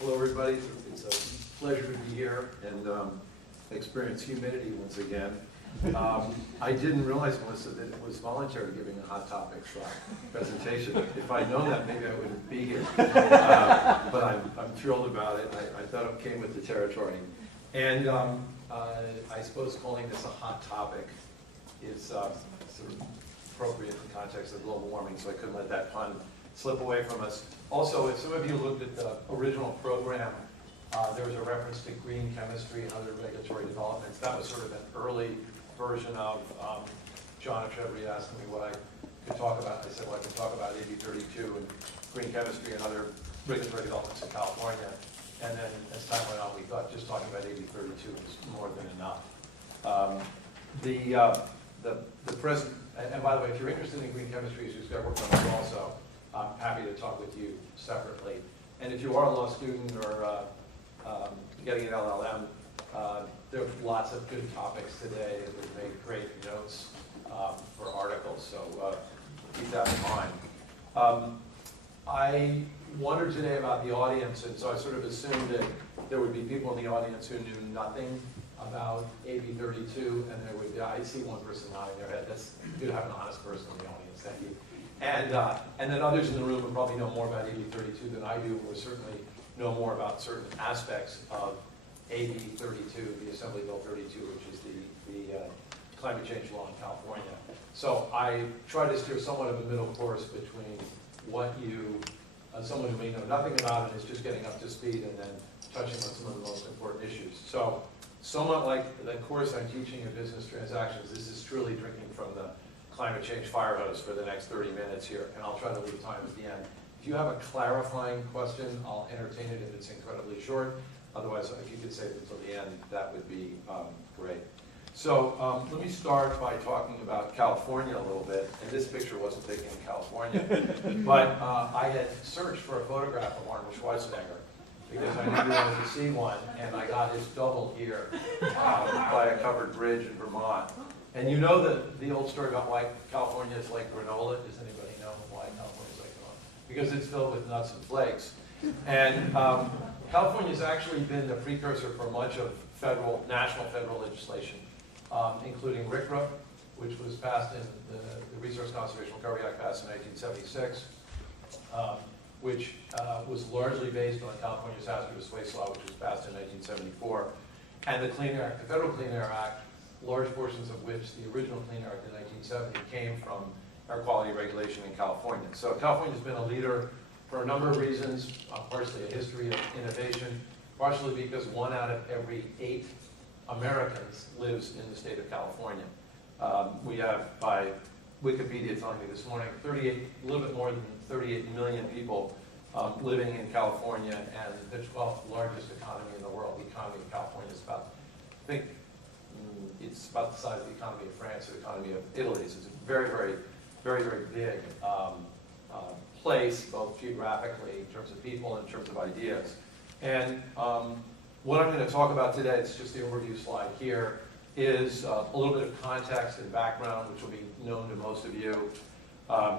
Hello, everybody. It's a pleasure to be here and experience humidity once again. I didn't realize, Melissa, that it was voluntary giving a hot topics presentation. If I'd known that, maybe I wouldn't be here. But I'm thrilled about it. I thought it came with the territory. And I suppose calling this a hot topic is sort of appropriate in the context of global warming, so I couldn't let that pun slip away from us. Also, if some of you looked at the original program, there was a reference to green chemistry and other regulatory developments. That was sort of an early version of John and Trevor asking me what I could talk about. I said, well, I can talk about AB 32 and green chemistry and other regulatory developments in California. And then as time went on, we thought just talking about AB 32 was more than enough. The present, and by the way, if you're interested in green chemistry issues, I work on this also. I'm happy to talk with you separately. And if you are a law student or getting an LLM, there are lots of good topics today, and we've made great notes for articles, so keep that in mind. I wondered today about the audience, and so I sort of assumed that there would be people in the audience who knew nothing about AB 32, and there would be, I see one person nodding their head. That's good to have an honest person in the audience, thank you. And then others in the room would probably know more about AB 32 than I do, and would certainly know more about certain aspects of AB 32, the Assembly Bill 32, which is the climate change law in California. So I try to steer somewhat of a middle course between what you, someone who may know nothing about it is just getting up to speed, and then touching on some of the most important issues. So somewhat like the course I'm teaching in business transactions, this is truly drinking from the climate change fire hose for the next 30 minutes here, and I'll try to leave time at the end. If you have a clarifying question, I'll entertain it if it's incredibly short. Otherwise, if you could save it until the end, that would be great. So let me start by talking about California a little bit. And this picture wasn't taken in California, but I had searched for a photograph of Arnold Schwarzenegger because I knew you wanted to see one, and I got his double here by a covered bridge in Vermont. And you know the old story about why California is like granola? Does anybody know why California is like granola? Because it's filled with nuts and flakes. And California's actually been the precursor for much of national federal legislation, including RCRA, which was passed in the Resource Conservation Recovery Act passed in 1976, which was largely based on California's hazardous waste law, which was passed in 1974. And the Clean Air Act, the Federal Clean Air Act, large portions of which the original Clean Air Act in 1970 came from air quality regulation in California. So California's been a leader for a number of reasons, partially a history of innovation, partially because 1 out of every 8 Americans lives in the state of California. We have, by Wikipedia telling me this morning, a little bit more than 38 million people living in California, and the 12th largest economy in the world. The economy of California is about, I think, it's about the size of the economy of France or the economy of Italy. So it's a very, very, very, very big place, both geographically, in terms of people, and in terms of ideas. And what I'm going to talk about today, it's just the overview slide here, is a little bit of context and background, which will be known to most of you.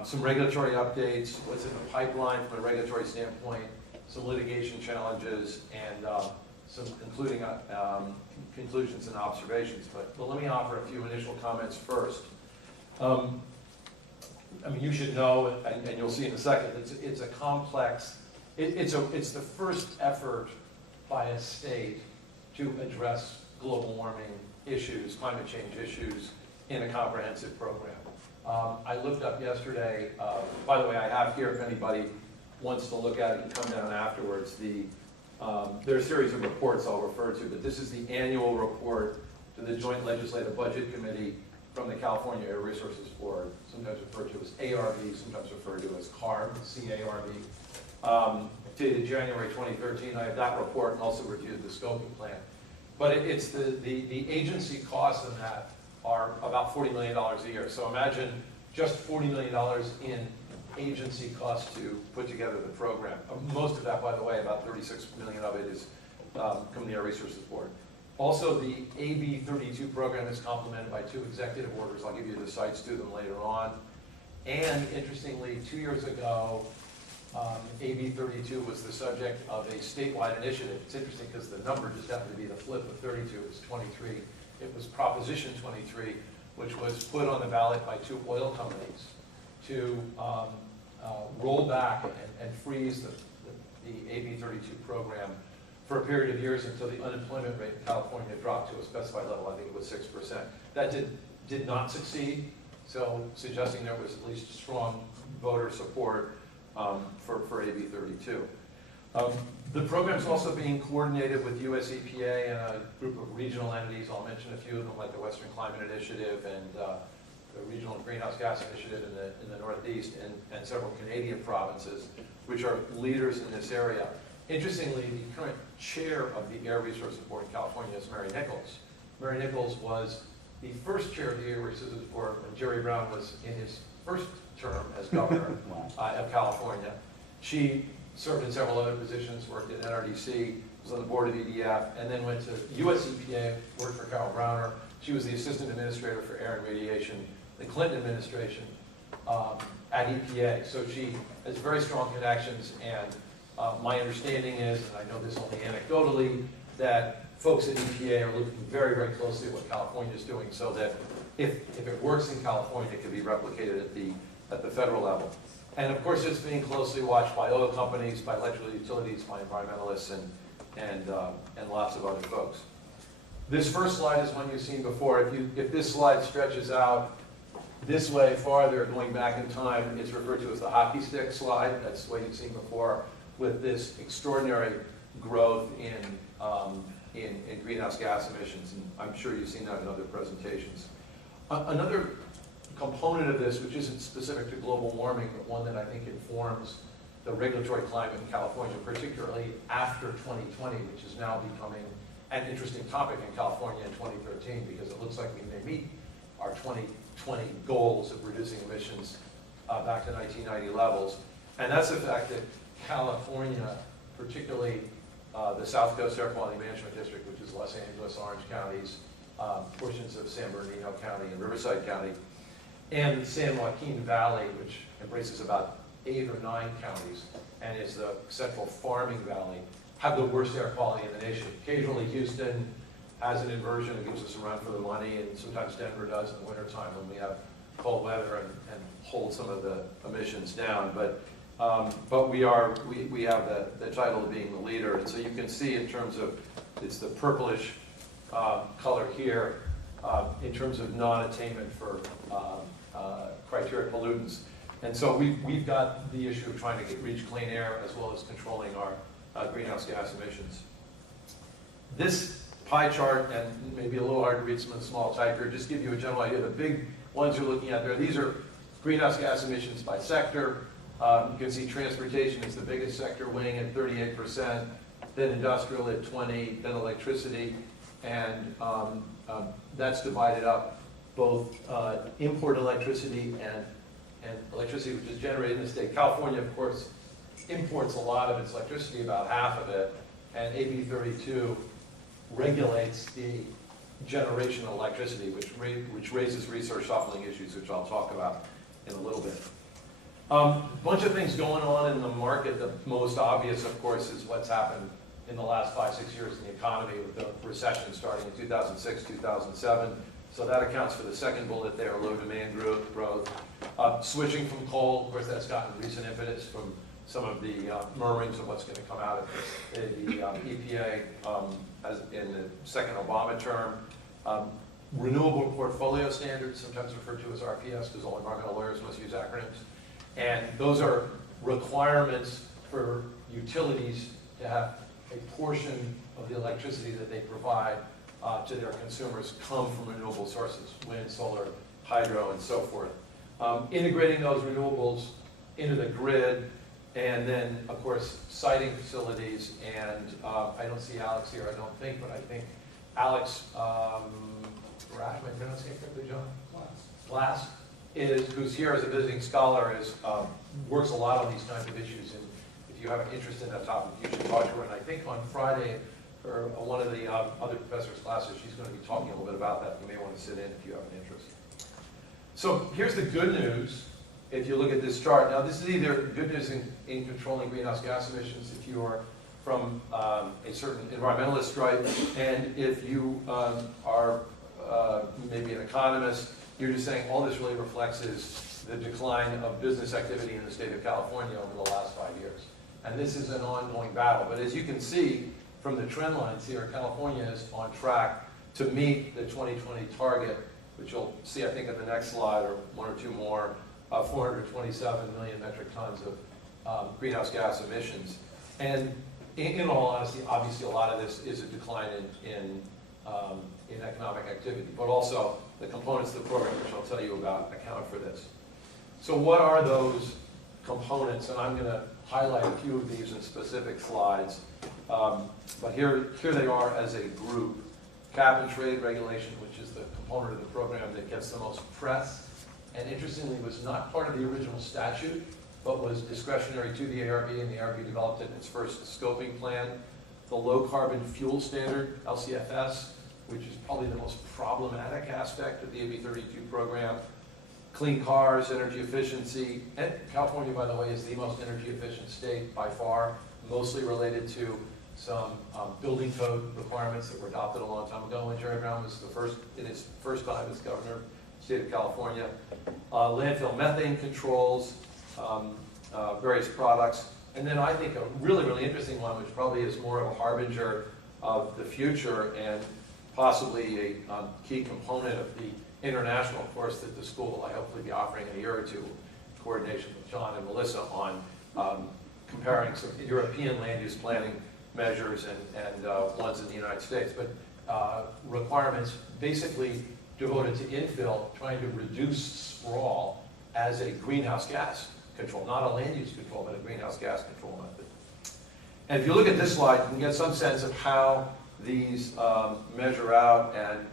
Some regulatory updates, what's in the pipeline from a regulatory standpoint, some litigation challenges, and some conclusions and observations. But let me offer a few initial comments first. I mean, you should know, and you'll see in a second, it's a complex, it's the first effort by a state to address global warming issues, climate change issues, in a comprehensive program. I looked up yesterday, by the way, I have here, if anybody wants to look at it and come down afterwards, there are a series of reports I'll refer to, but this is the annual report to the Joint Legislative Budget Committee from the California Air Resources Board, sometimes referred to as ARB, sometimes referred to as CARB, C-A-R-B. Dated January 2013, I have that report and also reviewed the scoping plan. But it's the agency costs in that are about $40 million a year. So imagine just $40 million in agency costs to put together the program. Most of that, by the way, about 36 million of it is from the Air Resources Board. Also, the AB 32 program is complemented by 2 executive orders. I'll give you the cites to them later on. And interestingly, 2 years ago, AB 32 was the subject of a statewide initiative. It's interesting because the number just happened to be the flip of 32. It was 23. It was Proposition 23, which was put on the ballot by 2 oil companies to roll back and freeze the AB 32 program for a period of years until the unemployment rate in California dropped to a specified level. I think it was 6%. That did not succeed, so suggesting there was at least strong voter support for AB 32. The program's also being coordinated with US EPA and a group of regional entities. I'll mention a few of them, like the Western Climate Initiative and the Regional Greenhouse Gas Initiative in the Northeast, and several Canadian provinces, which are leaders in this area. Interestingly, the current chair of the Air Resources Board in California is Mary Nichols. Mary Nichols was the first chair of the Air Resources Board when Jerry Brown was in his first term as governor of California. She served in several other positions, worked at NRDC, was on the board of EDF, and then went to US EPA, worked for Carol Browner. She was the assistant administrator for air and radiation, the Clinton administration at EPA. So she has very strong connections, and my understanding is, and I know this only anecdotally, that folks at EPA are looking very, very closely at what California is doing, so that if it works in California, it can be replicated at the federal level. And of course, it's being closely watched by oil companies, by electrical utilities, by environmentalists, and lots of other folks. This first slide is one you've seen before. If this slide stretches out this way farther, going back in time, it's referred to as the hockey stick slide. That's what you've seen before, with this extraordinary growth in greenhouse gas emissions. And I'm sure you've seen that in other presentations. Another component of this, which isn't specific to global warming, but one that I think informs the regulatory climate in California, particularly after 2020, which is now becoming an interesting topic in California in 2013, because it looks like we may meet our 2020 goals of reducing emissions back to 1990 levels. And that's the fact that California, particularly the South Coast Air Quality Management District, which is Los Angeles, Orange counties, portions of San Bernardino County and Riverside County, and the San Joaquin Valley, which embraces about 8 or 9 counties and is the central farming valley, have the worst air quality in the nation. Occasionally Houston has an inversion and gives us a run for the money, and sometimes Denver does in the wintertime when we have cold weather and hold some of the emissions down. But we have the title of being the leader. And so you can see in terms of, it's the purplish color here, in terms of non-attainment for criteria pollutants. And so we've got the issue of trying to reach clean air as well as controlling our greenhouse gas emissions. This pie chart, and maybe a little hard to read some of the small type here, just give you a general idea. The big ones you're looking at there, these are greenhouse gas emissions by sector. You can see transportation is the biggest sector, weighing at 38%, then industrial at 20%, then electricity, and that's divided up both import electricity and electricity which is generated in the state. California, of course, imports a lot of its electricity, about half of it, and AB 32 regulates the generation of electricity, which raises resource shuffling issues, which I'll talk about in a little bit. A bunch of things going on in the market. The most obvious, of course, is what's happened in the last 5-6 years in the economy, with the recession starting in 2006, 2007. So that accounts for the second bullet there, low demand growth. Switching from coal, of course, that's gotten recent impetus from some of the murmurings of what's going to come out of the EPA as in the second Obama term. Renewable portfolio standards, sometimes referred to as RPS, because all environmental lawyers must use acronyms. And those are requirements for utilities to have a portion of the electricity that they provide to their consumers come from renewable sources, wind, solar, hydro, and so forth. Integrating those renewables into the grid, and then, of course, siting facilities. And I don't see Alex here, I don't think, but I think Alex, am I pronouncing it correctly, John? Glass. Who's here as a visiting scholar, works a lot on these kinds of issues, and if you have an interest in that topic, you should talk to her. And I think on Friday, for one of the other professor's classes, she's going to be talking a little bit about that. You may want to sit in if you have an interest. So here's the good news. If you look at this chart, now this is either good news in controlling greenhouse gas emissions if you are from a certain environmentalist stripe, and if you are maybe an economist, you're just saying all this really reflects is the decline of business activity in the state of California over the last 5 years. And this is an ongoing battle. But as you can see from the trend lines here, California is on track to meet the 2020 target, which you'll see, I think, in the next slide, or one or two more, 427 million metric tons of greenhouse gas emissions. And in all honesty, obviously a lot of this is a decline in economic activity, but also the components of the program, which I'll tell you about, account for this. So what are those components? And I'm going to highlight a few of these in specific slides. But here they are as a group. Cap and trade regulation, which is the component of the program that gets the most press, and interestingly was not part of the original statute, but was discretionary to the ARB, and the ARB developed it in its first scoping plan. The low carbon fuel standard, LCFS, which is probably the most problematic aspect of the AB 32 program. Clean cars, energy efficiency, and California, by the way, is the most energy efficient state by far, mostly related to some building code requirements that were adopted a long time ago when Jerry Brown was in his first time as governor of the state of California. Landfill methane controls, various products, and then I think a really, really interesting one, which probably is more of a harbinger of the future and possibly a key component of the international course that the school will hopefully be offering in a year or two, in coordination with John and Melissa on comparing some European land use planning measures and ones in the United States, but requirements basically devoted to infill, trying to reduce sprawl as a greenhouse gas control, not a land use control, but a greenhouse gas control method. And if you look at this slide, you can get some sense of how these measure out, and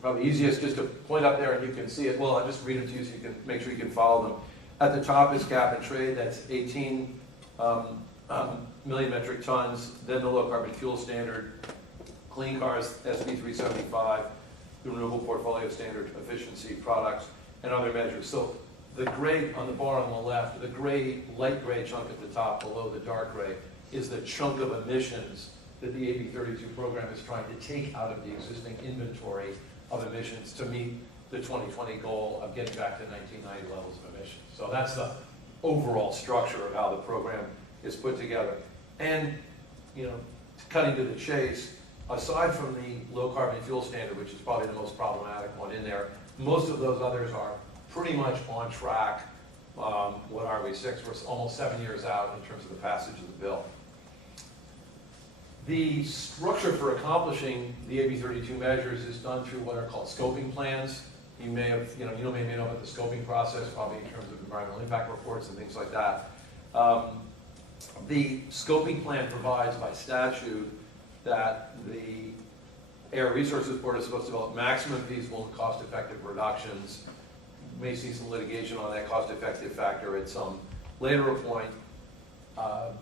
probably easiest just to point up there and you can see it. Well, I'll just read it to you so you can make sure you can follow them. At the top is cap and trade, that's 18 million metric tons, then the low carbon fuel standard, clean cars, SB 375, the renewable portfolio standard, efficiency products, and other measures. So the gray on the bar on the left, the gray, light gray chunk at the top below the dark gray is the chunk of emissions that the AB 32 program is trying to take out of the existing inventory of emissions to meet the 2020 goal of getting back to 1990 levels of emissions. So that's the overall structure of how the program is put together. And, you know, cutting to the chase, aside from the low carbon fuel standard, which is probably the most problematic one in there, most of those others are pretty much on track. What are we, we're almost 7 years out in terms of the passage of the bill. The structure for accomplishing the AB 32 measures is done through what are called scoping plans. You may have, you may know about the scoping process, probably in terms of environmental impact reports and things like that. The scoping plan provides by statute that the Air Resources Board is supposed to develop maximum feasible and cost-effective reductions. You may see some litigation on that cost-effective factor at some later point.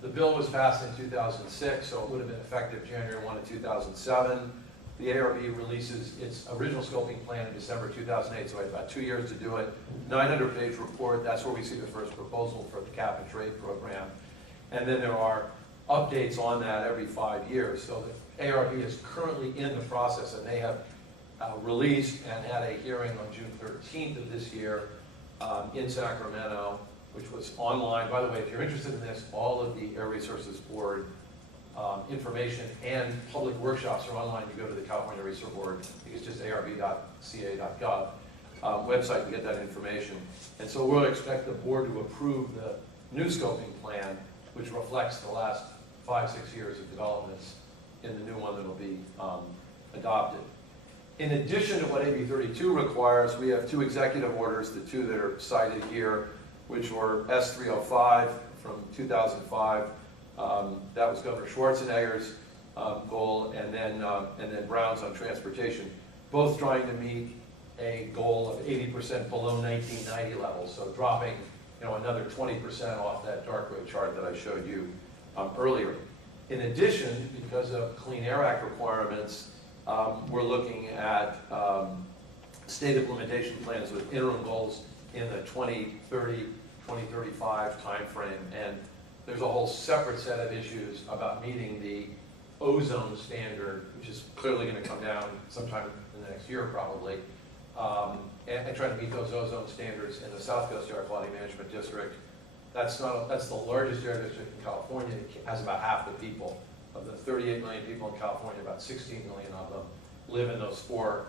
The bill was passed in 2006, so it would have been effective January 1 of 2007. The ARB releases its original scoping plan in December 2008, so I had about 2 years to do it. 900-page report, that's where we see the first proposal for the cap and trade program. And then there are updates on that every 5 years. So the ARB is currently in the process, and they have released and had a hearing on June 13th of this year in Sacramento, which was online. By the way, if you're interested in this, all of the Air Resources Board information and public workshops are online. You go to the California Resources Board, I think it's just arb.ca.gov website to get that information. And so we'll expect the board to approve the new scoping plan, which reflects the last 5-6 years of developments in the new one that will be adopted. In addition to what AB 32 requires, we have 2 executive orders, the 2 that are cited here, which were S305 from 2005. That was Governor Schwarzenegger's goal, and then Brown's on transportation, both trying to meet a goal of 80% below 1990 levels, so dropping another 20% off that dark gray chart that I showed you earlier. In addition, because of Clean Air Act requirements, we're looking at state implementation plans with interim goals in the 2030, 2035 timeframe. And there's a whole separate set of issues about meeting the ozone standard, which is clearly going to come down sometime in the next year probably, and trying to meet those ozone standards in the South Coast Air Quality Management District. That's the largest air district in California. It has about half the people. Of the 38 million people in California, about 16 million of them live in those 4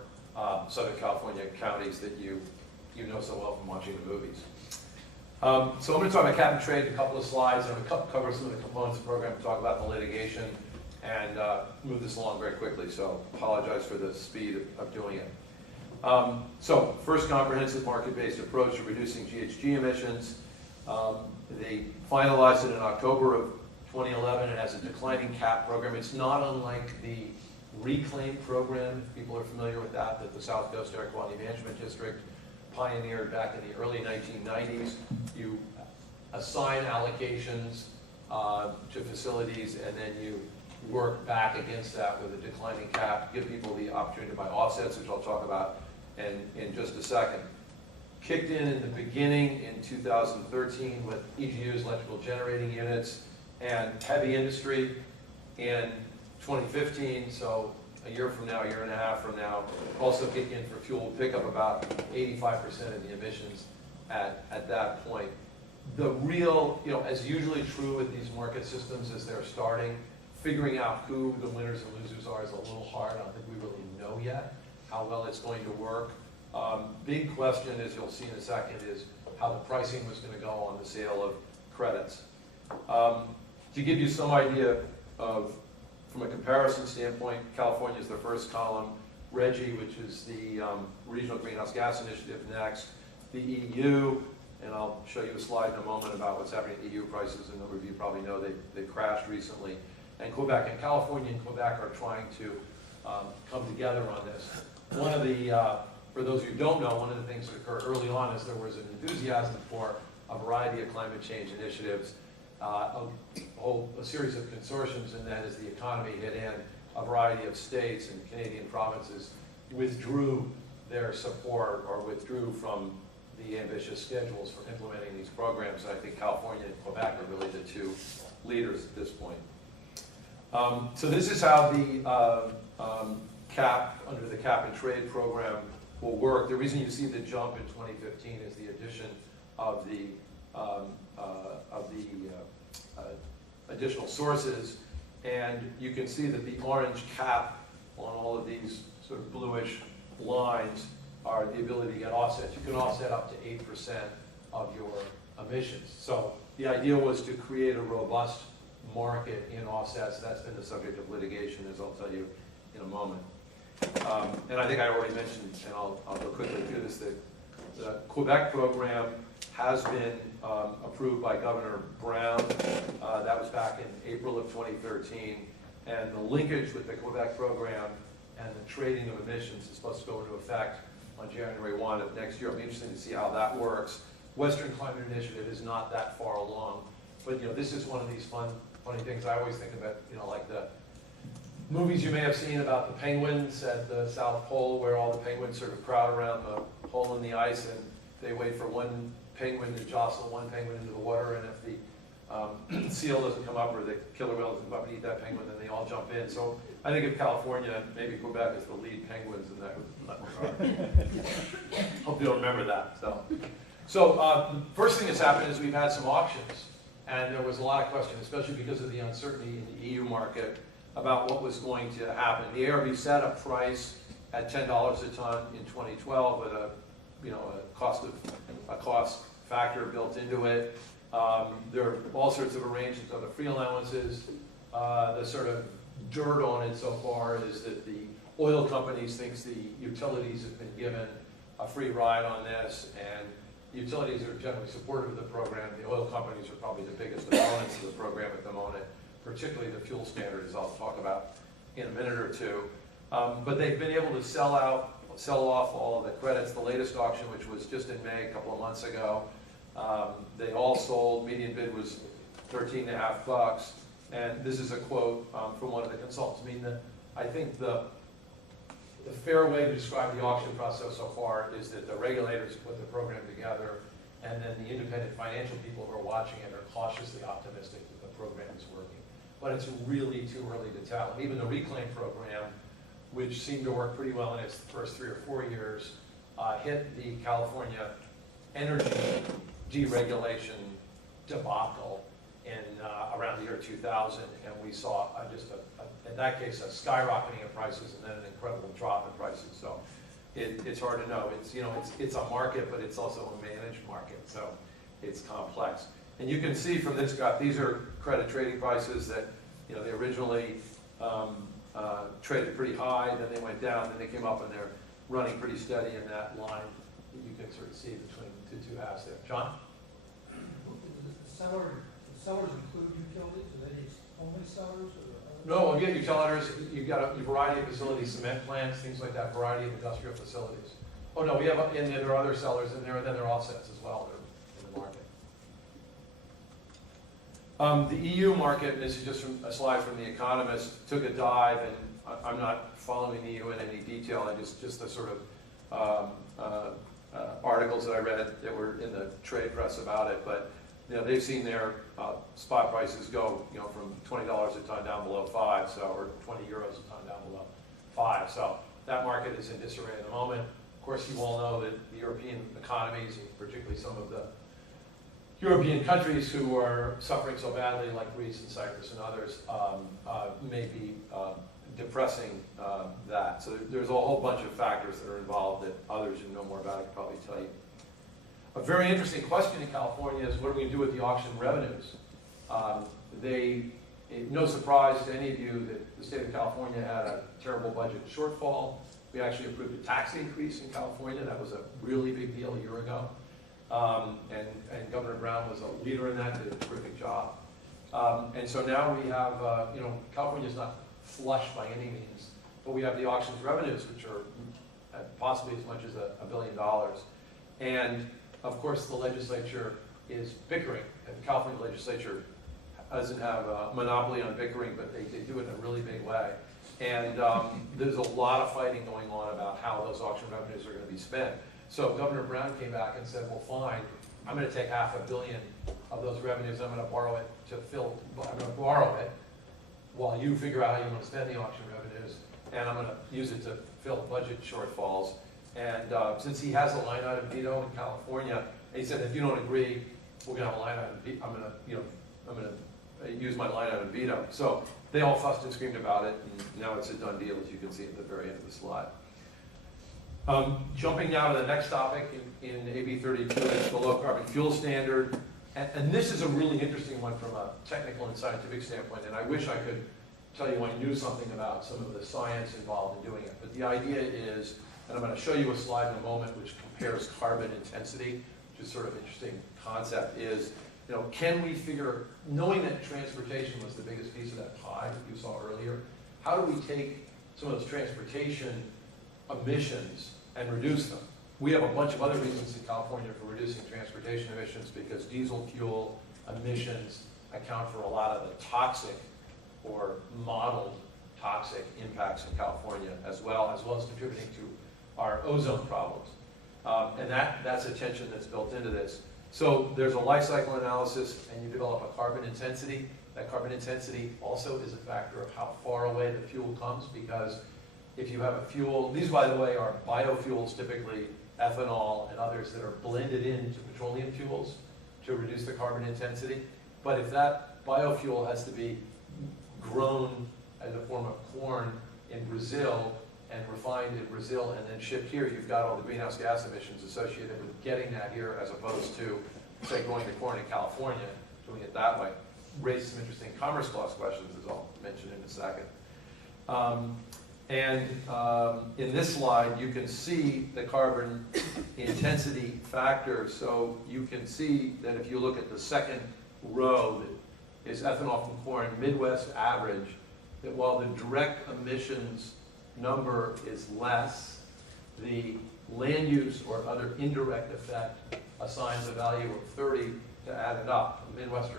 Southern California counties that you know so well from watching the movies. So I'm going to talk about cap and trade in a couple of slides. I'm going to cover some of the components of the program, talk about the litigation, and move this along very quickly. So apologize for the speed of doing it. So first, comprehensive market-based approach to reducing GHG emissions. They finalized it in October of 2011. It has a declining cap program. It's not unlike the reclaim program, if people are familiar with that, that the South Coast Air Quality Management District pioneered back in the early 1990s. You assign allocations to facilities, and then you work back against that with a declining cap, give people the opportunity to buy offsets, which I'll talk about in just a second. Kicked in the beginning in 2013 with EGUs, electrical generating units, and heavy industry in 2015, so a year from now, a year and a half from now, also kick in for fuel, pick up about 85% of the emissions at that point. The real, as usually true with these market systems as they're starting, figuring out who the winners and losers are is a little hard. I don't think we really know yet how well it's going to work. Big question, as you'll see in a second, is how the pricing was going to go on the sale of credits. To give you some idea of, from a comparison standpoint, California is the first column, RGGI, which is the Regional Greenhouse Gas Initiative next, the EU, and I'll show you a slide in a moment about what's happening at EU prices, and a number of you probably know they crashed recently, and Quebec. And California and Quebec are trying to come together on this. One of the, for those who don't know, one of the things that occurred early on is there was an enthusiasm for a variety of climate change initiatives, a series of consortiums, and then as the economy hit in, a variety of states and Canadian provinces withdrew their support or withdrew from the ambitious schedules for implementing these programs. And I think California and Quebec are really the 2 leaders at this point. So this is how the cap, under the cap and trade program, will work. The reason you see the jump in 2015 is the addition of the additional sources, and you can see that the orange cap on all of these sort of bluish lines are the ability to get offsets. You can offset up to 8% of your emissions. So the idea was to create a robust market in offsets. That's been the subject of litigation, as I'll tell you in a moment. And I think I already mentioned, and I'll go quickly through this, the Quebec program has been approved by Governor Brown. That was back in April of 2013. And the linkage with the Quebec program and the trading of emissions is supposed to go into effect on January 1 of next year. It'll be interesting to see how that works. Western Climate Initiative is not that far along. But this is one of these funny things. I always think about, like the movies you may have seen about the penguins at the South Pole, where all the penguins sort of crowd around the hole in the ice, and they wait for one penguin to jostle one penguin into the water, and if the seal doesn't come up or the killer whale doesn't come up and eat that penguin, then they all jump in. So I think of California, maybe Quebec is the lead penguins in that regard. Hope you'll remember that. So first thing that's happened is we've had some auctions, and there was a lot of question, especially because of the uncertainty in the EU market about what was going to happen. The ARB set a price at $10 a ton in 2012 with a cost factor built into it. There are all sorts of arrangements of the free allowances. The sort of dirt on it so far is that the oil companies thinks the utilities have been given a free ride on this, and utilities are generally supportive of the program. The oil companies are probably the biggest opponents of the program at the moment, particularly the fuel standards I'll talk about in a minute or two. But they've been able to sell off all of the credits. The latest auction, which was just in May, a couple of months ago, they all sold. Median bid was $13.50. And this is a quote from one of the consultants. I think the fair way to describe the auction process so far is that the regulators put the program together And then the independent financial people who are watching it are cautiously optimistic that the program is working. But it's really too early to tell. And even the reclaim program, which seemed to work pretty well in its first 3 or 4 years, hit the California energy deregulation debacle in around the year 2000, and we saw in that case, a skyrocketing of prices and then an incredible drop in prices. So it's hard to know. It's a market, but it's also a managed market, so it's complex. And you can see from this graph, these are credit trading prices that they originally traded pretty high, then they went down, then they came up, and they're running pretty steady in that line that you can sort of see between the two halves there. John? The sellers include utilities? Are they only sellers? No, again, you've got a variety of facilities, cement plants, things like that, variety of industrial facilities. Oh no, there are other sellers in there, and then there are offsets as well that are in the market. The EU market, and this is just from a slide from The Economist, took a dive, and I'm not following the EU in any detail, just the sort of articles that I read that were in the trade press about it, but they've seen their spot prices go, from $20 a ton down below 5, or 20 euros a ton down below 5. So that market is in disarray at the moment. Of course, you all know that the European economies, and particularly some of the European countries who are suffering so badly, like Greece and Cyprus and others, may be depressing that. So there's a whole bunch of factors that are involved that others who know more about it can probably tell you. A very interesting question in California is, what are we going to do with the auction revenues? No surprise to any of you that the state of California had a terrible budget shortfall. We actually approved a tax increase in California. That was a really big deal a year ago. And Governor Brown was a leader in that, did a terrific job. And so now we have, California is not flush by any means, but we have the auctions revenues, which are possibly as much as $1 billion. And of course, the legislature is bickering, and the California legislature doesn't have a monopoly on bickering, but they do it in a really big way. And there's a lot of fighting going on about how those auction revenues are going to be spent. So Governor Brown came back and said, well, fine, I'm going to take $500 million of those revenues, I'm going to borrow it while you figure out how you want to spend the auction revenues, and I'm going to use it to fill budget shortfalls. And since he has a line item veto in California, he said, if you don't agree, we're going to have a line item veto. I'm going to use my line item veto. So they all fussed and screamed about it, and now it's a done deal, as you can see at the very end of the slide. Jumping now to the next topic in AB 32, it's the low carbon fuel standard. And this is a really interesting one from a technical and scientific standpoint, and I wish I could tell you I knew something about some of the science involved in doing it. But the idea is, and I'm going to show you a slide in a moment which compares carbon intensity, which is sort of an interesting concept, is, can we figure, knowing that transportation was the biggest piece of that pie that you saw earlier, how do we take some of those transportation emissions and reduce them? We have a bunch of other reasons in California for reducing transportation emissions, because diesel fuel emissions account for a lot of the toxic or modeled toxic impacts in California, as well as contributing to our ozone problems. And that's a tension that's built into this. So there's a life cycle analysis, and you develop a carbon intensity. That carbon intensity also is a factor of how far away the fuel comes, because if you have a fuel, these by the way are biofuels, typically ethanol and others that are blended into petroleum fuels to reduce the carbon intensity. But if that biofuel has to be grown as a form of corn in Brazil and refined in Brazil and then shipped here, you've got all the greenhouse gas emissions associated with getting that here, as opposed to, say, growing the corn in California, doing it that way. Raises some interesting Commerce Clause questions, as I'll mention in a second. In this slide, you can see the carbon intensity factor. So you can see that if you look at the second row, that is ethanol from corn, Midwest average, that while the direct emissions number is less, the land use or other indirect effect assigns a value of 30 to add it up. Midwestern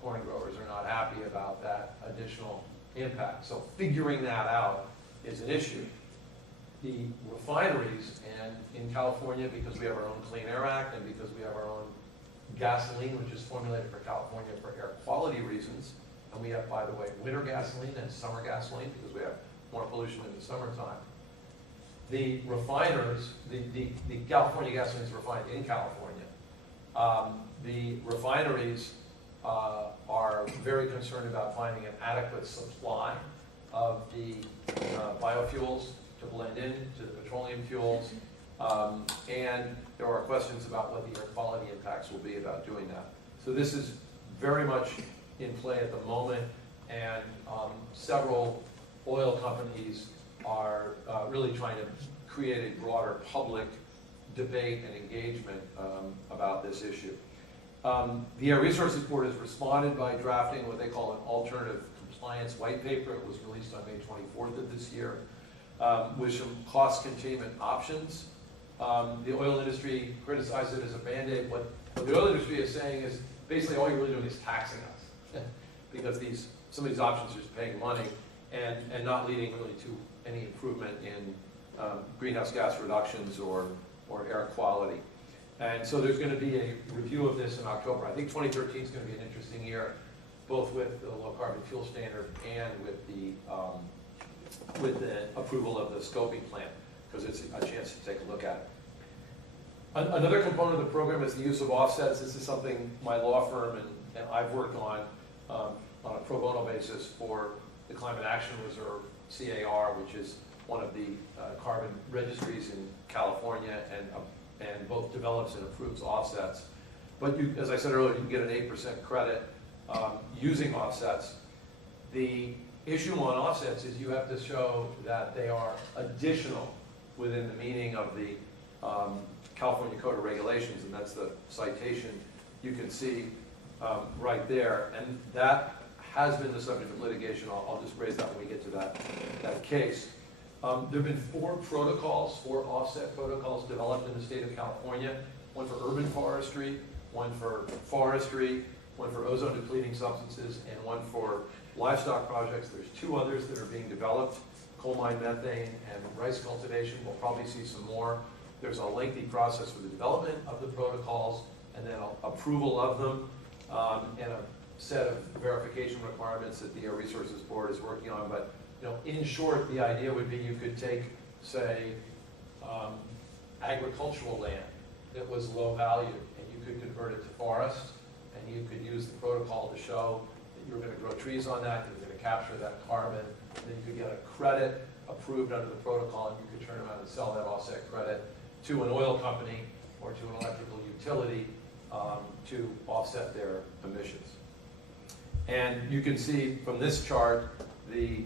corn growers are not happy about that additional impact. So figuring that out is an issue. the refineries, and in California, because we have our own Clean Air Act and because we have our own gasoline, which is formulated for California for air quality reasons, and we have, by the way, winter gasoline and summer gasoline because we have more pollution in the summertime. The refiners, the California gasoline is refined in California. The refineries are very concerned about finding an adequate supply of the biofuels to blend in to the petroleum fuels. And there are questions about what the air quality impacts will be about doing that. So this is very much in play at the moment, and several oil companies are really trying to create a broader public debate and engagement about this issue. The Air Resources Board has responded by drafting what they call an alternative compliance white paper. It was released on May 24th of this year, with some cost containment options. The oil industry criticized it as a Band-Aid. What the oil industry is saying is basically all you're really doing is taxing us because some of these options are just paying money and not leading really to any improvement in greenhouse gas reductions or air quality. And so there's going to be a review of this in October. I think 2013 is going to be an interesting year, both with the low carbon fuel standard and with the approval of the scoping plan, because it's a chance to take a look at it. Another component of the program is the use of offsets. This is something my law firm and I've worked on a pro bono basis for the Climate Action Reserve, CAR, which is one of the carbon registries in California, and both develops and approves offsets. But you, as I said earlier, you can get an 8% credit using offsets. The issue on offsets is you have to show that they are additional within the meaning of the California Code of Regulations, and that's the citation you can see right there. And that has been the subject of litigation. I'll just raise that when we get to that case. There have been four offset protocols developed in the state of California, one for urban forestry, one for forestry, one for ozone depleting substances, and one for livestock projects. There's two others that are being developed, coal mine methane and rice cultivation. We'll probably see some more. There's a lengthy process for the development of the protocols and then approval of them, and a set of verification requirements that the Air Resources Board is working on. But in short, the idea would be you could take, say, agricultural land that was low value, and you could convert it to forest, and you could use the protocol to show that you're going to grow trees on that, you're going to capture that carbon, and then you could get a credit approved under the protocol, and you could turn around and sell that offset credit to an oil company or to an electrical utility to offset their emissions. And you can see from this chart the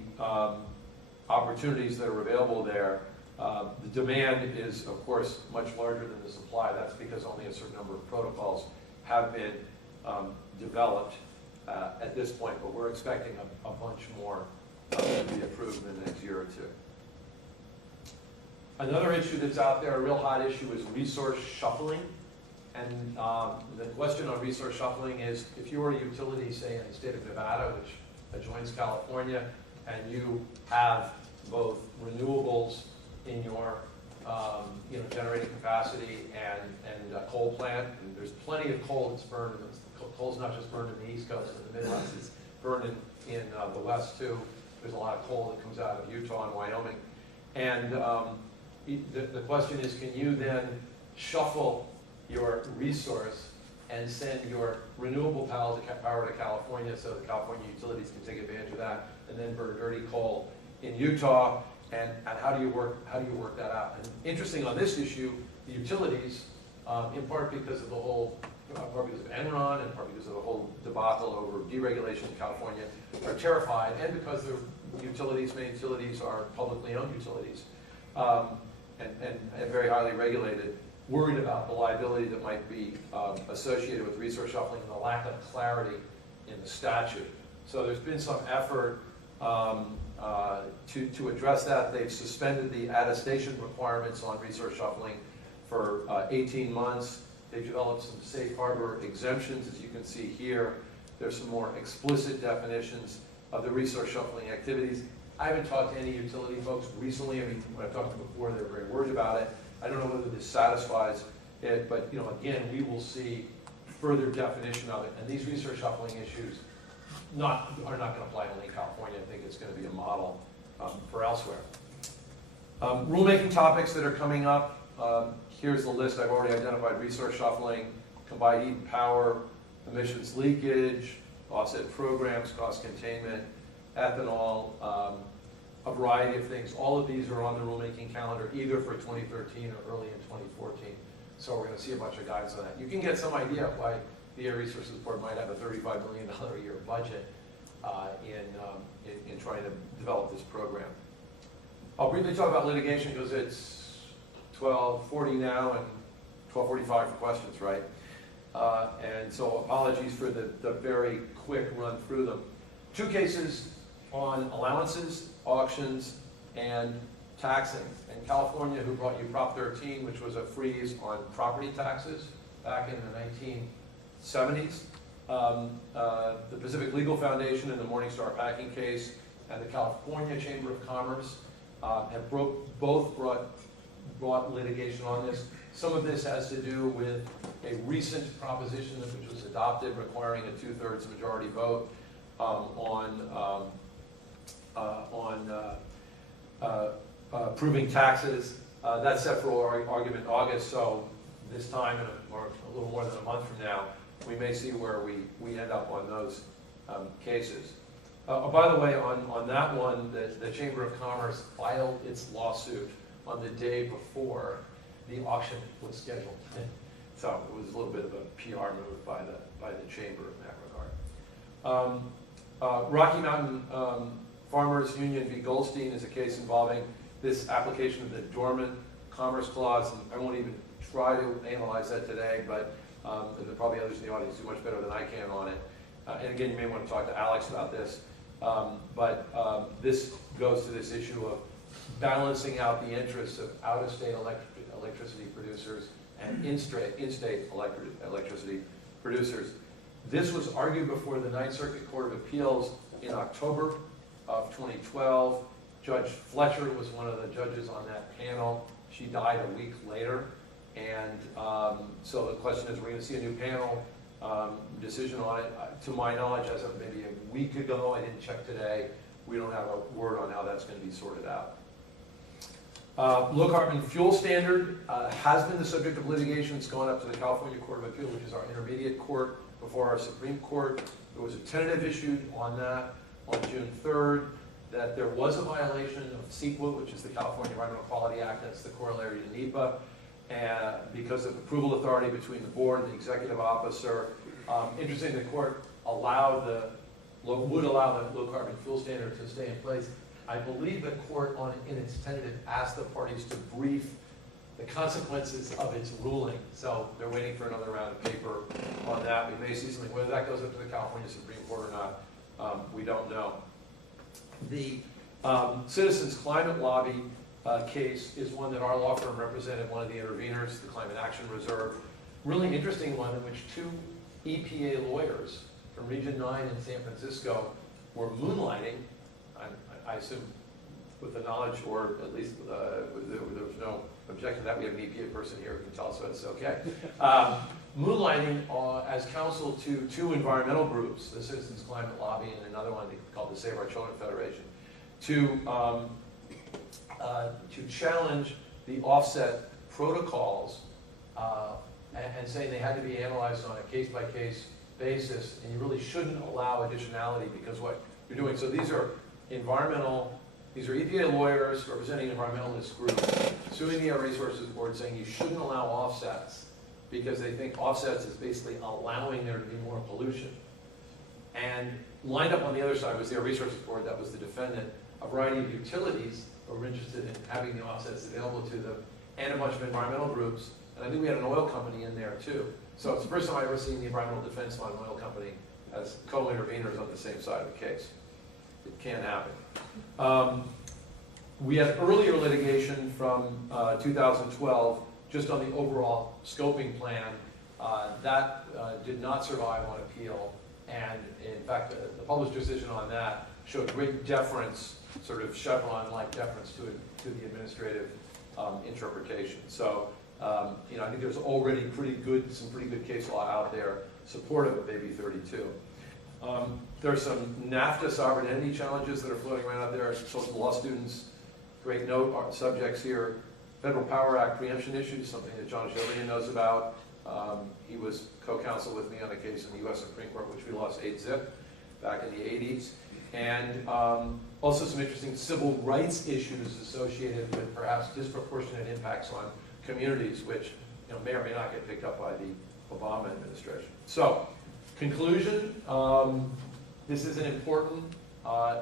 opportunities that are available there. The demand is, of course, much larger than the supply. That's because only a certain number of protocols have been developed at this point, but we're expecting a bunch more to be approved in the next year or two. Another issue that's out there, a real hot issue, is resource shuffling. And the question on resource shuffling is, if you are a utility, say in the state of Nevada, which adjoins California, and you have both renewables in your generating capacity and a coal plant, and there's plenty of coal that's burned. Coal's not just burned in the East Coast and the Midwest, it's burned in the West too. There's a lot of coal that comes out of Utah and Wyoming. And the question is, can you then shuffle your resource and send your renewable power to California so the California utilities can take advantage of that, and then burn dirty coal in Utah? And how do you work that out? And interesting on this issue, the utilities, in part because of part because of Enron and part because of the whole debacle over deregulation in California, are terrified, and because the main utilities are publicly owned utilities, and very highly regulated, worried about the liability that might be associated with resource shuffling and the lack of clarity in the statute. So there's been some effort to address that. They've suspended the attestation requirements on resource shuffling for 18 months. They've developed some safe harbor exemptions, as you can see here. There's some more explicit definitions of the resource shuffling activities. I haven't talked to any utility folks recently. I mean, when I've talked to them before, they were very worried about it. I don't know whether this satisfies it, but again, we will see further definition of it. And these resource shuffling issues are not going to apply only in California. I think it's going to be a model for elsewhere. Rulemaking topics that are coming up. Here's the list. I've already identified: resource shuffling, combined heat and power, emissions leakage, offset programs, cost containment, ethanol, a variety of things. All of these are on the rulemaking calendar, either for 2013 or early in 2014. So we're going to see a bunch of guidance on that. You can get some idea of why the Air Resources Board might have a $35 million a year budget in trying to develop this program. I'll briefly talk about litigation because it's 12:40 now and 12:45 for questions, right? And so apologies for the very quick run through them. Two cases on allowances, auctions, and taxing. In California, who brought you Prop 13, which was a freeze on property taxes back in the 1970s. The Pacific Legal Foundation in the Morningstar Packing case and the California Chamber of Commerce have both brought litigation on this. Some of this has to do with a recent proposition which was adopted requiring a 2/3 majority vote on approving taxes. That's set for argument in August, so this time, or a little more than a month from now, we may see where we end up on those cases. By the way, on that one, the Chamber of Commerce filed its lawsuit on the day before the auction was scheduled. So it was a little bit of a PR move by the Chamber in that regard. Rocky Mountain Farmers Union v. Goldstein is a case involving this application of the Dormant Commerce Clause, and I won't even try to analyze that today, but there are probably others in the audience who do much better than I can on it. And again, you may want to talk to Alex about this, but this goes to this issue of balancing out the interests of out-of-state electricity producers and in-state electricity producers. This was argued before the Ninth Circuit Court of Appeals in October of 2012. Judge Fletcher was one of the judges on that panel. She died a week later. And so the question is, we're going to see a new panel decision on it. To my knowledge, as of maybe a week ago, I didn't check today, we don't have a word on how that's going to be sorted out. Low carbon fuel standard has been the subject of litigation. It's gone up to the California Court of Appeal, which is our intermediate court, before our Supreme Court. There was a tentative issued on that on June 3rd, that there was a violation of CEQA, which is the California Environmental Quality Act. That's the corollary to NEPA. And because of approval authority between the board and the executive officer. Interesting, the court would allow the low carbon fuel standard to stay in place. I believe the court in its tentative asked the parties to brief the consequences of its ruling. So they're waiting for another round of paper on that. We may see something, whether that goes up to the California Supreme Court or not, we don't know. The Citizens Climate Lobby case is one that our law firm represented, one of the interveners, the Climate Action Reserve. Really interesting one in which two EPA lawyers from Region 9 in San Francisco were moonlighting, I assume with the knowledge, or at least there was no objection to that. We have an EPA person here who can tell us whether it's okay. Moonlighting as counsel to two environmental groups, the Citizens Climate Lobby and another one called the Save Our Children Federation, to challenge the offset protocols and saying they had to be analyzed on a case-by-case basis, and you really shouldn't allow additionality because what you're doing. So these are EPA lawyers representing environmentalist groups suing the Air Resources Board saying you shouldn't allow offsets because they think offsets is basically allowing there to be more pollution. And lined up on the other side was the Air Resources Board, that was the defendant, a variety of utilities who were interested in having the offsets available to them, and a bunch of environmental groups. And I think we had an oil company in there too. So it's the first time I've ever seen the Environmental Defense Fund and oil company as co-interveners on the same side of the case. It can happen. We had earlier litigation from 2012 just on the overall scoping plan. That did not survive on appeal. And in fact, the published decision on that showed great deference sort of Chevron-like deference to the administrative interpretation. So, you know, I think there's already some pretty good case law out there supportive of AB 32. There are some NAFTA sovereign entity challenges that are floating around out there. So law students, great note, are subjects here. Federal Power Act preemption issues, something that John Chillian knows about. He was co-counsel with me on a case in the U.S. Supreme Court, which we lost 8-zip back in the 80s. And also some interesting civil rights issues associated with perhaps disproportionate impacts on communities, which, you know, may or may not get picked up by the Obama administration. So, conclusion, this is an important,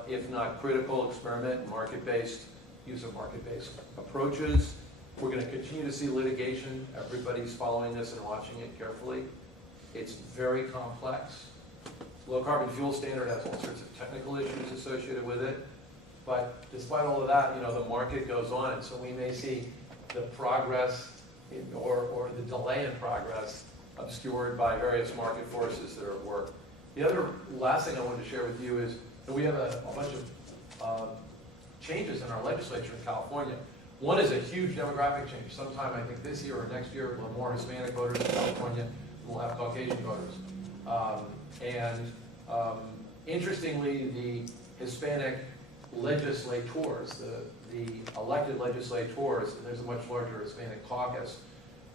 if not critical, experiment in market-based, use of market-based approaches. We're going to continue to see litigation. Everybody's following this and watching it carefully. It's very complex. Low carbon fuel standard has all sorts of technical issues associated with it. But despite all of that, you know, the market goes on. And so we may see the progress or the delay in progress obscured by various market forces that are at work. The other last thing I wanted to share with you is that we have a bunch of changes in our legislature in California. One is a huge demographic change. Sometime, I think this year or next year, we'll have more Hispanic voters in California than we'll have Caucasian voters. Interestingly, the Hispanic legislators, the elected legislators, and there's a much larger Hispanic caucus,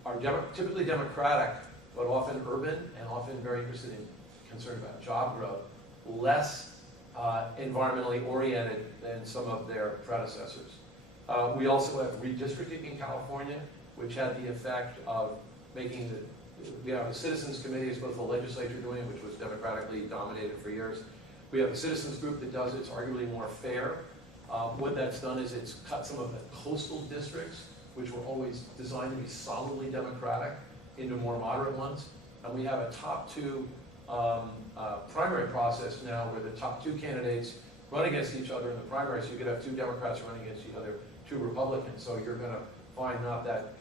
are typically Democratic, but often urban and often very interested in, concerned about job growth, less environmentally oriented than some of their predecessors. We also have redistricting in California, which had the effect of making we have a citizens committee, as both the legislature doing it, which was democratically dominated for years. We have a citizens group that does it. It's arguably more fair. What that's done is it's cut some of the coastal districts, which were always designed to be solidly democratic, into more moderate ones. And we have a top two primary process now where the top two candidates run against each other in the primary. So you could have two Democrats running against each other, two Republicans. So you're going to find not that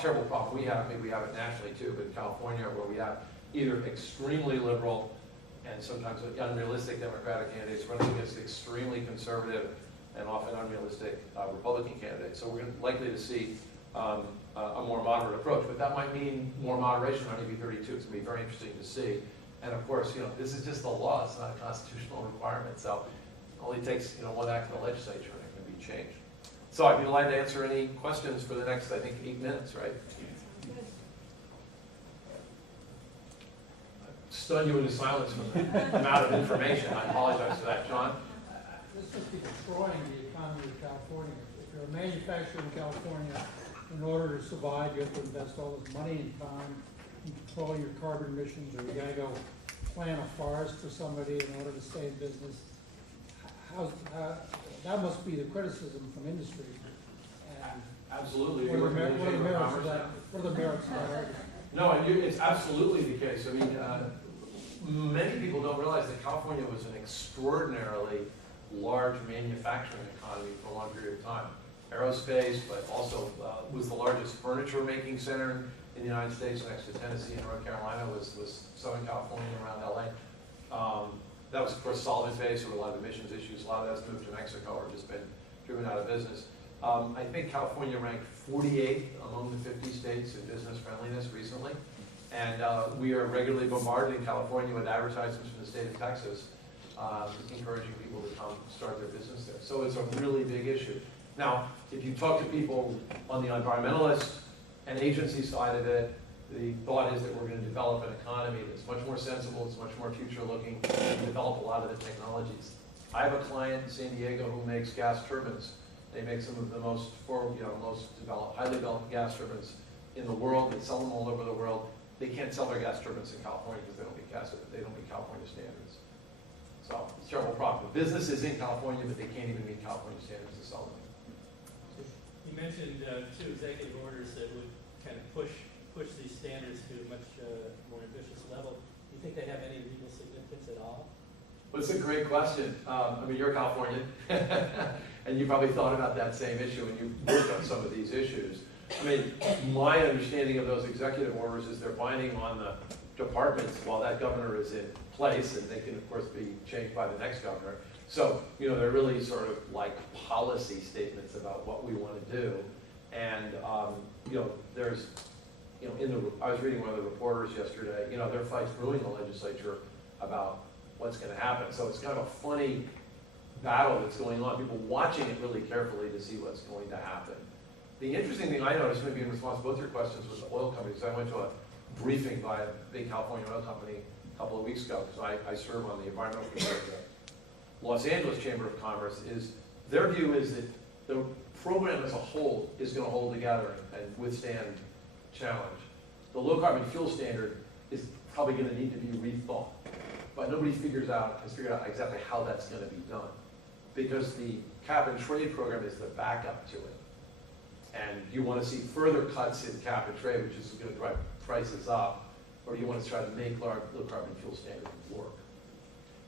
terrible problem we have, maybe we have it nationally too, but in California where we have either extremely liberal and sometimes unrealistic Democratic candidates running against extremely conservative and often unrealistic Republican candidates. So we're likely to see a more moderate approach, but that might mean more moderation on AB 32. It's going to be very interesting to see. And of course, you know, this is just the law. It's not a constitutional requirement. So it only takes, you know, one act of the legislature and it can be changed. So I'd be delighted to answer any questions for the next, I think, 8 minutes, right? Stun you into silence from the amount of information. I apologize for that, John. This must be destroying the economy of California. If you're a manufacturer in California, in order to survive, you have to invest all this money and time in controlling your carbon emissions, or you got to go plant a forest for somebody in order to stay in business. That must be the criticism from industry. And absolutely. What are the merits of that? What are the merits of that argument? No, it's absolutely the case. I mean, many people don't realize that California was an extraordinarily large manufacturing economy for a long period of time. Aerospace, but also was the largest furniture making center in the United States, next to Tennessee and North Carolina was Southern California around LA. That was, of course, solvent-based. There were a lot of emissions issues. A lot of that's moved to Mexico or just been driven out of business. I think California ranked 48th among the 50 states in business friendliness recently. And we are regularly bombarded in California with advertisements from the state of Texas encouraging people to come start their business there. So it's a really big issue. Now, if you talk to people on the environmentalist and agency side of it, the thought is that we're going to develop an economy that's much more sensible, it's much more future-looking, and develop a lot of the technologies. I have a client in San Diego who makes gas turbines. They make some of the most developed, highly developed gas turbines in the world. They sell them all over the world. They can't sell their gas turbines in California because they don't meet California standards. So it's a terrible problem. The business is in California, but they can't even meet California standards to sell them. You mentioned two executive orders that would kind of push these standards to a much more ambitious level. Do you think they have any legal significance at all? Well, it's a great question. I mean, you're Californian, and you probably thought about that same issue, and you worked on some of these issues. I mean, my understanding of those executive orders is they're binding on the departments while that governor is in place, and they can, of course, be changed by the next governor. So, you know, they're really sort of like policy statements about what we want to do. And, you know, there's, you know, I was reading one of the reporters yesterday, you know, there are fights brewing in the legislature about what's going to happen. So it's kind of a funny battle that's going on, people watching it really carefully to see what's going to happen. The interesting thing I noticed, maybe in response to both your questions, was the oil companies. I went to a briefing by a big California oil company a couple of weeks ago, because I serve on the environmental committee of the Los Angeles Chamber of Commerce. Is their view is that the program as a whole is going to hold together and withstand challenge. The low carbon fuel standard is probably going to need to be rethought, but nobody has figured out exactly how that's going to be done, because the cap and trade program is the backup to it. And you want to see further cuts in cap and trade, which is going to drive prices up, or do you want to try to make low carbon fuel standard work?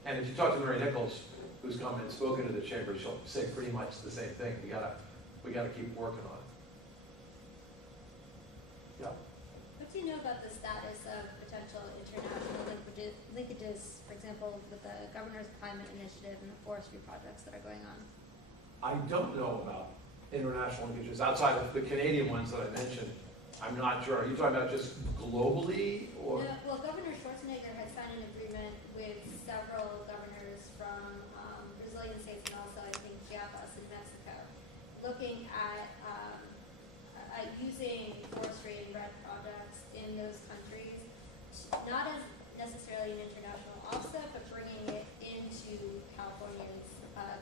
And if you talk to Mary Nichols, who's come and spoken to the chamber, she'll say pretty much the same thing. We gotta keep working on it. Yeah. What do you know about the status of potential international linkages, for example, with the Governor's Climate Initiative and the forestry projects that are going on? I don't know about international linkages outside of the Canadian ones that I mentioned. I'm not sure. Are you talking about just globally, or? No, well, Governor Schwarzenegger has signed an agreement with several governors from Brazilian states and also, I think, Chiapas in Mexico, looking at using forestry and RED projects in those countries, not as necessarily an international offset, but bringing it into California's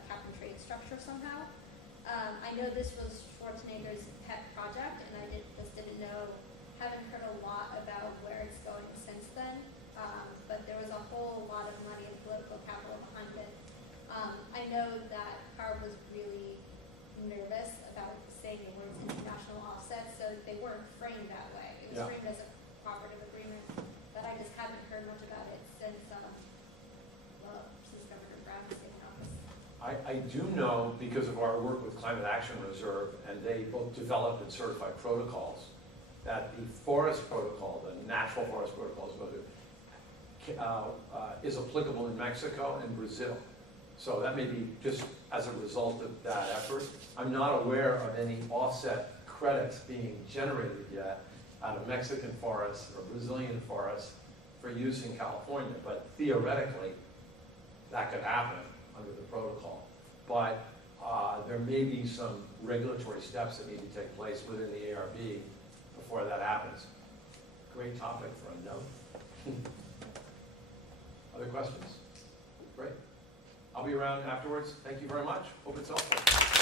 cap and trade structure somehow. I know this was Schwarzenegger's pet project, and I just didn't know, haven't heard a lot about where it's going since then, but there was a whole lot of money and political capital behind it. I know that CARB was really nervous about saying the words international offset, so they weren't framed that way. It was framed as a cooperative agreement, but I just haven't heard much about it since Governor Brown's taken office. I do know, because of our work with Climate Action Reserve, and they both developed and certified protocols, that the forest protocol, the natural forest protocol is applicable in Mexico and Brazil. So that may be just as a result of that effort. I'm not aware of any offset credits being generated yet out of Mexican forests or Brazilian forests for use in California, but theoretically that could happen under the protocol. But there may be some regulatory steps that need to take place within the ARB before that happens. Great topic for a note. Other questions? Great. I'll be around afterwards. Thank you very much. Hope it's helpful.